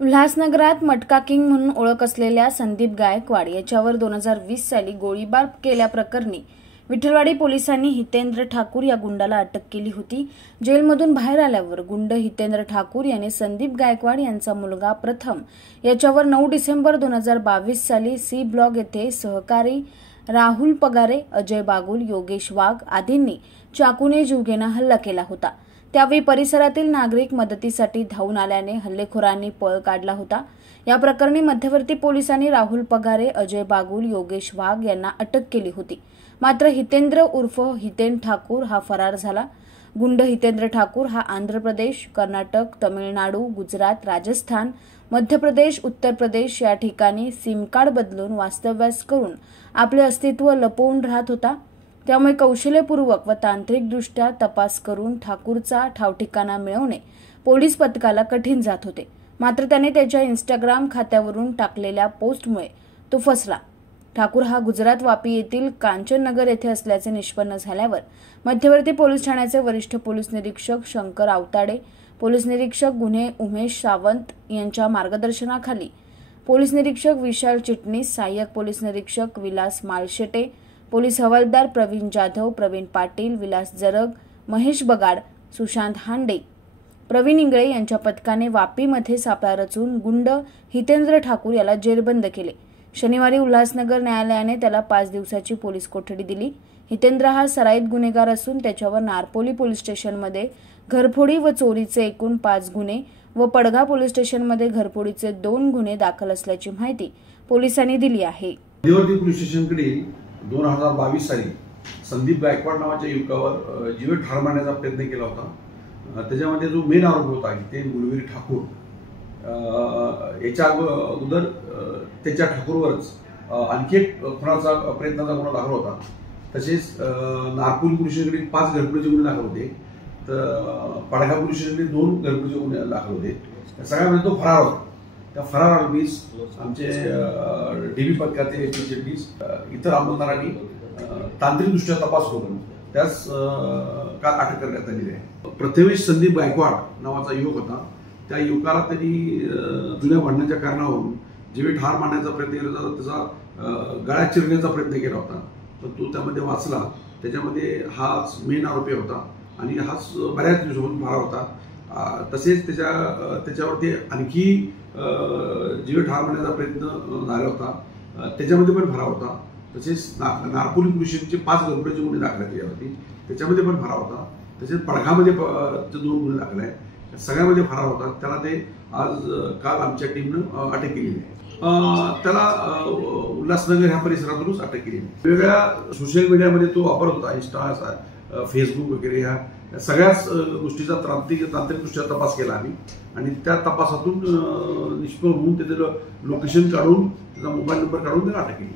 उल्हासनगरात मटका किंग म्हणून ओळख असलेल्या संदीप गायकवाड याच्यावर 2020 साली गोळीबार केल्याप्रकरणी विठ्ठलवाडी पोलिसांनी हितेंद्र ठाकूर या गुंडाला अटक केली होती। जेलमधून बाहेर आल्यावर गुंड हितेंद्र ठाकूर याने संदीप गायकवाड यांचा मुलगा प्रथम याच्यावर 9 डिसेंबर 2022 साली सी ब्लॉक येथे सहकारी राहुल पगारे, अजय बागुल, योगेश वाघ आदींनी चाकूने जीवघेणा हल्ला केला होता। त्यावेळी परिसरातील नागरिक मदतीसाठी धावून आल्याने हल्लेखोरांनी पळ काढला होता। या प्रकरणी मध्यवर्ती पोलिसांनी राहुल पगारे, अजय बागुल, योगेश वाघ यांना अटक केली होती। मात्र हितेंद्र उर्फ हितेन ठाकूर हा फरार झाला। गुंड हितेंद्र ठाकूर हा आंध्र प्रदेश, कर्नाटक, तमिळनाडू, गुजरात, राजस्थान, मध्य प्रदेश, उत्तर प्रदेश या ठिकाणी सिम कार्ड बदलून वास्तव्यास करून आपले अस्तित्व लपवून राहत होता। त्यामुळे कौशल्यपूर्वक व तांत्रिकदृष्ट्या तपास करून ठाकूरचा ठावठिकाणा मिळवणे पोलीस पथकाला कठीण जात होते। मात्र त्याने त्याच्या इंस्टाग्राम खात्यावरून टाकलेल्या पोस्टमुळे तो फसला। ठाकूर हा गुजरात वापी येथील कांचननगर येथे असल्याचे निष्पन्न झाल्यावर मध्यवर्ती पोलीस ठाण्याचे वरिष्ठ पोलीस निरीक्षक शंकर आवताडे, पोलीस निरीक्षक गुन्हे उमेश सावंत यांच्या मार्गदर्शनाखाली पोलीस निरीक्षक विशाल चिटणीस, सहाय्यक पोलीस निरीक्षक विलास माळशेटे, पोलीस हवालदार प्रवीण जाधव, प्रवीण पाटील, विलास जरग, महेश बगाड, सुशांत हांडे, प्रवीण इंगळे यांच्या पथकाने वापीमध्ये सापळा रचून गुंड हितेंद्र ठाकूर याला जेरबंद केले। शनिवारी उल्हासनगर न्यायालयाने त्याला 5 दिवसाची पोलीस कोठडी दिली। हितेंद्र हा सराईत गुन्हेगार असून त्याच्यावर नारपोली पोलीस स्टेशनमध्ये घरफोडी व चोरीचे एकूण 5 गुन्हे व पडगा पोलीस स्टेशनमध्ये घरफोडीचे 2 गुन्हे दाखल असल्याची माहिती पोलिसांनी दिली आहे। मध्यवर्ती पोलीस स्टेशनकडे 2022 साली संदीप गायकवाड नावाच्या युवकावर जीवे ठार मारण्याचा प्रयत्न केला होता। त्याच्यामध्ये जो मेन आरोपी होता ते गुलवीर ठाकूर, याच्या अगोदर त्याच्या ठाकूरवरच आणखी एक खुनाचा प्रयत्नाचा गुन्हा दाखल होता। तसेच नारपोली पोलीस स्टेशनकडे 5 घरफोडीचे गुन्हे दाखल होते, तर पडगा पोलीस स्टेशनकडे 2 घरफोडीचे गुन्हे दाखल होते। सगळ्यामध्ये तो फरार होता। त्या फरार आरोपीस आमचे डीबी पथकाचे चिटणीस इतर अंमलदारांनी तांत्रिकदृष्ट्या तपास करून त्यास काल अटक करण्यात आलेली आहे। प्रथमेश संदीप गायकवाड नावाचा युवक होता। त्या युवकाला त्यांनी जुन्या भांडणाच्या कारणावरून जीवे ठार मारण्याचा प्रयत्न केला होता, त्याचा गळा चिरण्याचा प्रयत्न केला होता, पण तो त्यामध्ये वाचला। त्याच्यामध्ये हाच मेन आरोपी होता आणि हाच बऱ्याच दिवसापासून फरार होता। तसेच त्याच्यावरती आणखी जीवे ठार मारण्याचा प्रयत्न झाला होता, त्याच्यामध्ये पण फरार होता। तसेच नारपोली पोलीस स्टेशनचे 5 घरफोडीचे गुन्हे दाखल केले होते, त्याच्यामध्ये पण फरार होता। तसेच पडघामध्ये 2 गुन्हे दाखल आहे, सगळ्यामध्ये फरार होता। त्याला ते आज काल आमच्या टीमनं अटक केलेली आहे। त्याला उल्हासनगर ह्या परिसरातूनच अटक केली आहे। वेगवेगळ्या सोशल मीडियामध्ये तो वापरत होता, इंस्टा, फेसबुक वगैरे ह्या सगळ्याच गोष्टीचा तांत्रिकदृष्ट्या तपास केला आम्ही आणि त्या तपासातून निष्पन्न होऊन त्याचं लोकेशन काढून त्याचा मोबाईल नंबर काढून त्याला अटक केली।